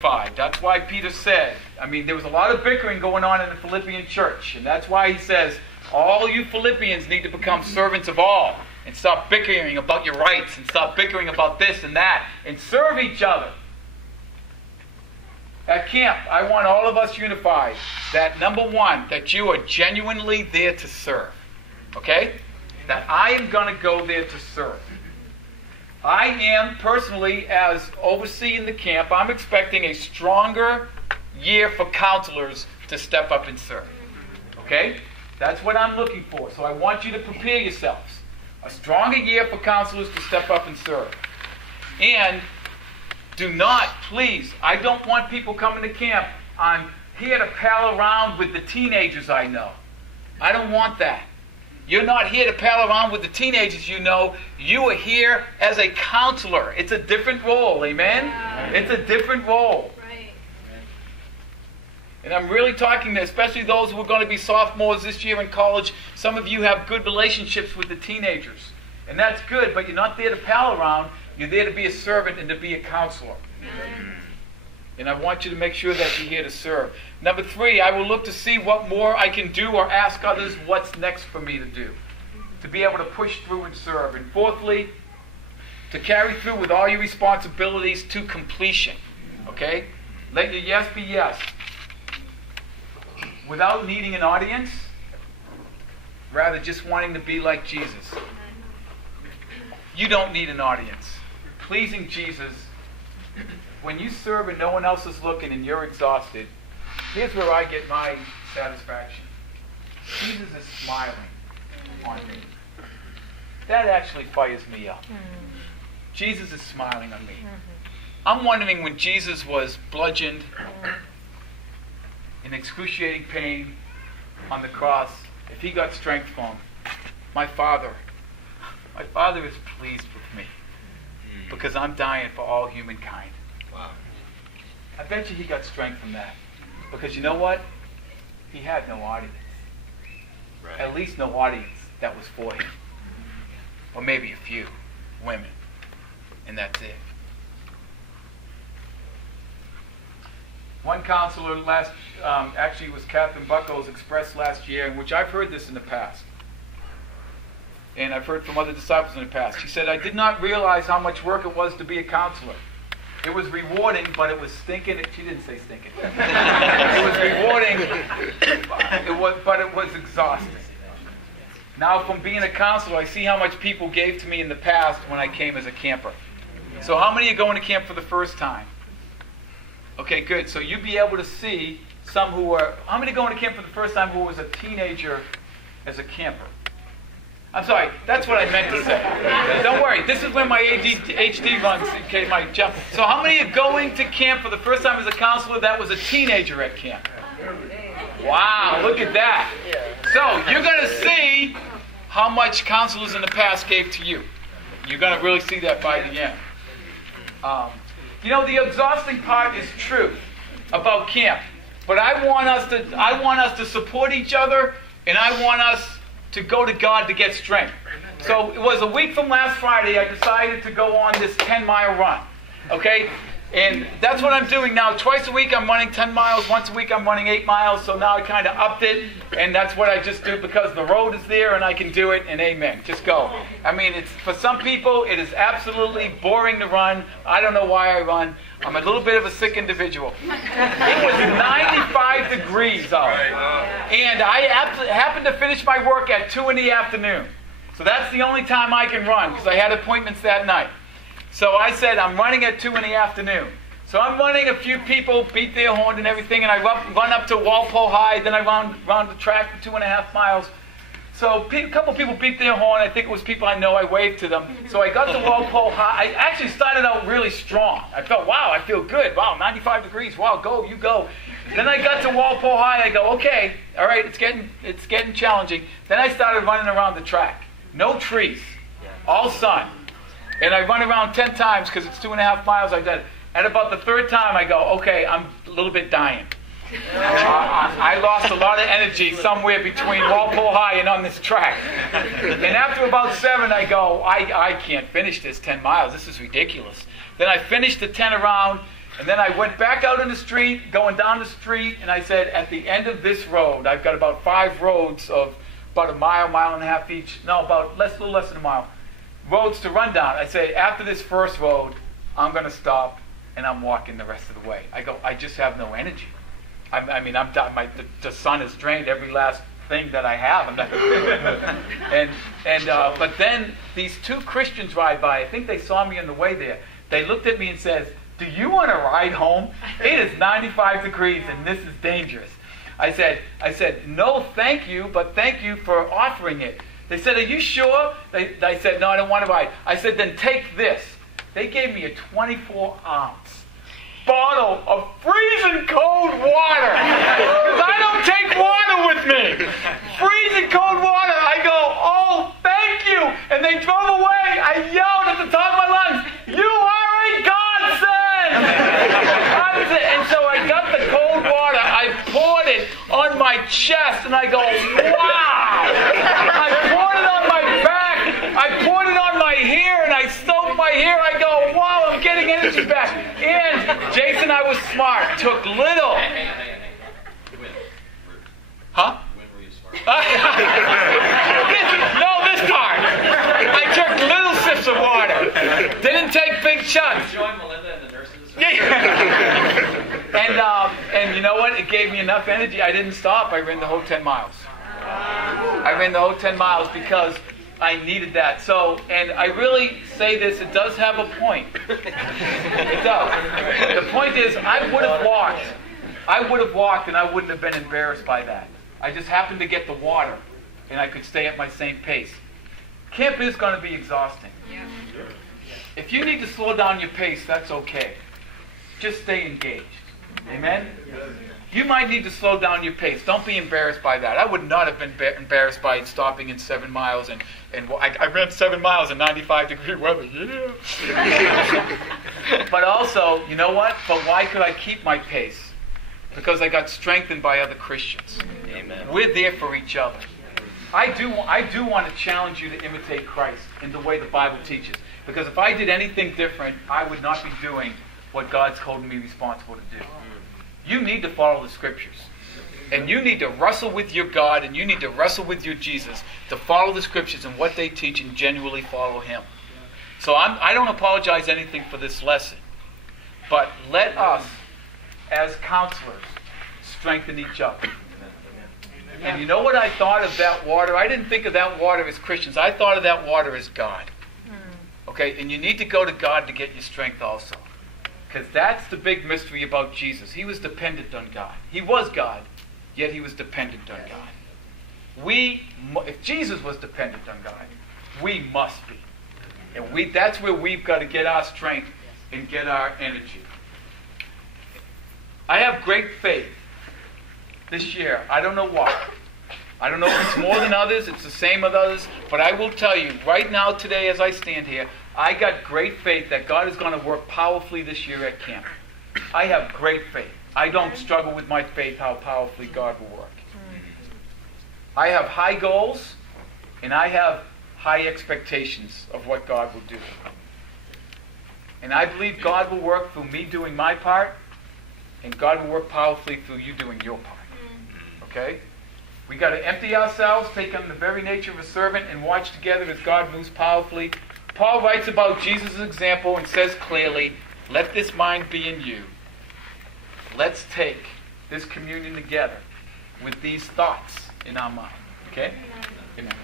That's why Peter said, there was a lot of bickering going on in the Philippian church. And that's why he says, all you Philippians need to become servants of all. And stop bickering about your rights. And stop bickering about this and that. And serve each other. At camp, I want all of us unified. That number one, that you are genuinely there to serve. Okay? That I am going to go there to serve. I am personally, as overseeing the camp, I'm expecting a stronger year for counselors to step up and serve. Okay? That's what I'm looking for. So I want you to prepare yourselves. A stronger year for counselors to step up and serve. And do not, please, I don't want people coming to camp, I'm here to pal around with the teenagers I know. I don't want that. You're not here to pal around with the teenagers you know. You are here as a counselor. It's a different role, amen? Yeah. It's a different role. Right. And I'm really talking to especially those who are going to be sophomores this year in college. Some of you have good relationships with the teenagers. And that's good, but you're not there to pal around. You're there to be a servant and to be a counselor. Amen. And I want you to make sure that you're here to serve. Number 3, I will look to see what more I can do or ask others what's next for me to do. To be able to push through and serve. And 4thly, to carry through with all your responsibilities to completion. Okay? Let your yes be yes. Without needing an audience, rather just wanting to be like Jesus. You don't need an audience. Pleasing Jesus, when you serve and no one else is looking and you're exhausted, here's where I get my satisfaction. Jesus is smiling on me. That actually fires me up. Jesus is smiling on me. I'm wondering when Jesus was bludgeoned in excruciating pain on the cross, if he got strength from my Father is pleased with me because I'm dying for all humankind. Wow. I bet you he got strength from that. Because you know what? He had no audience. Right. At least no audience that was for him. Or maybe a few women. And that's it. One counselor actually it was Catherine Buckles, expressed last year, in which I've heard this in the past. And I've heard from other disciples in the past. She said, I did not realize how much work it was to be a counselor. It was rewarding, but it was stinking. She didn't say stinking. It was rewarding, but it was exhausting. Now, from being a counselor, I see how much people gave to me in the past when I came as a camper. So how many are going to camp for the first time? Okay, good. So you'll be able to see some who are... How many are going to camp for the first time who was a teenager as a camper? I'm sorry, that's what I meant to say. Don't worry, this is when my ADHD runs, okay, my jump. So how many are going to camp for the first time as a counselor that was a teenager at camp? Wow, look at that. So you're going to see how much counselors in the past gave to you. You're going to really see that by the end. The exhausting part is true about camp. But I want us to support each other, and I want us to go to God to get strength. So it was a week from last Friday, I decided to go on this 10-mile run. Okay? And that's what I'm doing now. Twice a week I'm running 10 miles. Once a week I'm running 8 miles. So now I kind of upped it. And that's what I just do because the road is there and I can do it. And amen. Just go. It's for some people, it is absolutely boring to run. I don't know why I run. I'm a little bit of a sick individual. It was 95 degrees out. And I happened to finish my work at 2 in the afternoon. So that's the only time I can run because I had appointments that night. So I said, I'm running at 2 in the afternoon. So I'm running, a few people beat their horn and everything, and I run up to Walpole High, then I run the track for 2.5 miles. So a couple people beat their horn. I think it was people I know. I waved to them. So I got to Walpole High. I actually started out really strong. I felt, wow, I feel good. Wow, 95 degrees. Wow, go, you go. Then I got to Walpole High. I go, okay, all right, it's getting challenging. Then I started running around the track. No trees, all sun. And I run around 10 times because it's 2.5 miles. I did it. At about the 3rd time, I go, okay, I'm a little bit dying. I lost a lot of energy somewhere between Walpole High and on this track. And after about 7, I go, I can't finish this 10 miles. This is ridiculous. Then I finished the 10 around, And then I went back out in the street, going down the street, and I said, at the end of this road, I've got about 5 roads of about a mile, mile and a half each. No, about a little less than a mile. Roads to run down. I say, after this first road, I'm going to stop, and I'm walking the rest of the way. I go, I just have no energy. I mean, I'm done. The sun has drained every last thing that I have. I'm not but then these 2 Christians ride by. I think they saw me on the way there. They looked at me and said, do you want to ride home? It is 95 degrees, and this is dangerous. I said, no, thank you, but thank you for offering it. They said, are you sure? I said, no, I don't want to ride. I said, then take this. They gave me a 24-ounce bottle of freezing cold water. Because I don't take water with me. Freezing cold water. I go, oh, thank you. And they drove away. I yelled at the top of my lungs, you are a godsend. And so I got the cold water. I poured it on my chest. And I go, wow. I poured it on my back. I poured it on my hair. And I soaked my hair. I go, wow, I'm getting energy back. And Jason, I was smart. Took little. Huh? When were you smart? No, this part. I took little sips of water. Didn't take big chunks. Join Melinda and the nurses. And you know what? It gave me enough energy. I didn't stop. I ran the whole 10 miles. I ran the whole 10 miles because I needed that. So, and I really say this, it does have a point. It does. The point is, I would have walked. I would have walked and I wouldn't have been embarrassed by that. I just happened to get the water and I could stay at my same pace. Camp is going to be exhausting. Yeah. If you need to slow down your pace, that's okay. Just stay engaged. Amen? You might need to slow down your pace. Don't be embarrassed by that. I would not have been embarrassed by stopping in 7 miles. And I ran 7 miles in 95-degree weather. Yeah. But also, you know what? But why could I keep my pace? Because I got strengthened by other Christians. Amen. We're there for each other. I do want to challenge you to imitate Christ in the way the Bible teaches. Because if I did anything different, I would not be doing what God's holding me responsible to do. You need to follow the Scriptures. And you need to wrestle with your God and you need to wrestle with your Jesus to follow the Scriptures and what they teach and genuinely follow Him. So I don't apologize anything for this lesson. But let us, as counselors, strengthen each other. And you know what I thought of that water? I didn't think of that water as Christians. I thought of that water as God. Okay? And you need to go to God to get your strength also. Because that's the big mystery about Jesus. He was dependent on God. He was God, yet He was dependent on God. If Jesus was dependent on God, we must be. And that's where we've got to get our strength and get our energy. I have great faith this year. I don't know why. I don't know if it's more than others, it's the same with others, but I will tell you, right now, today, as I stand here, I got great faith that God is going to work powerfully this year at camp. I have great faith. I don't struggle with my faith how powerfully God will work. I have high goals, and I have high expectations of what God will do. And I believe God will work through me doing my part, and God will work powerfully through you doing your part. Okay? We got to empty ourselves, take on the very nature of a servant, and watch together as God moves powerfully. Paul writes about Jesus' example and says clearly, let this mind be in you. Let's take this communion together with these thoughts in our mind. Okay? Amen.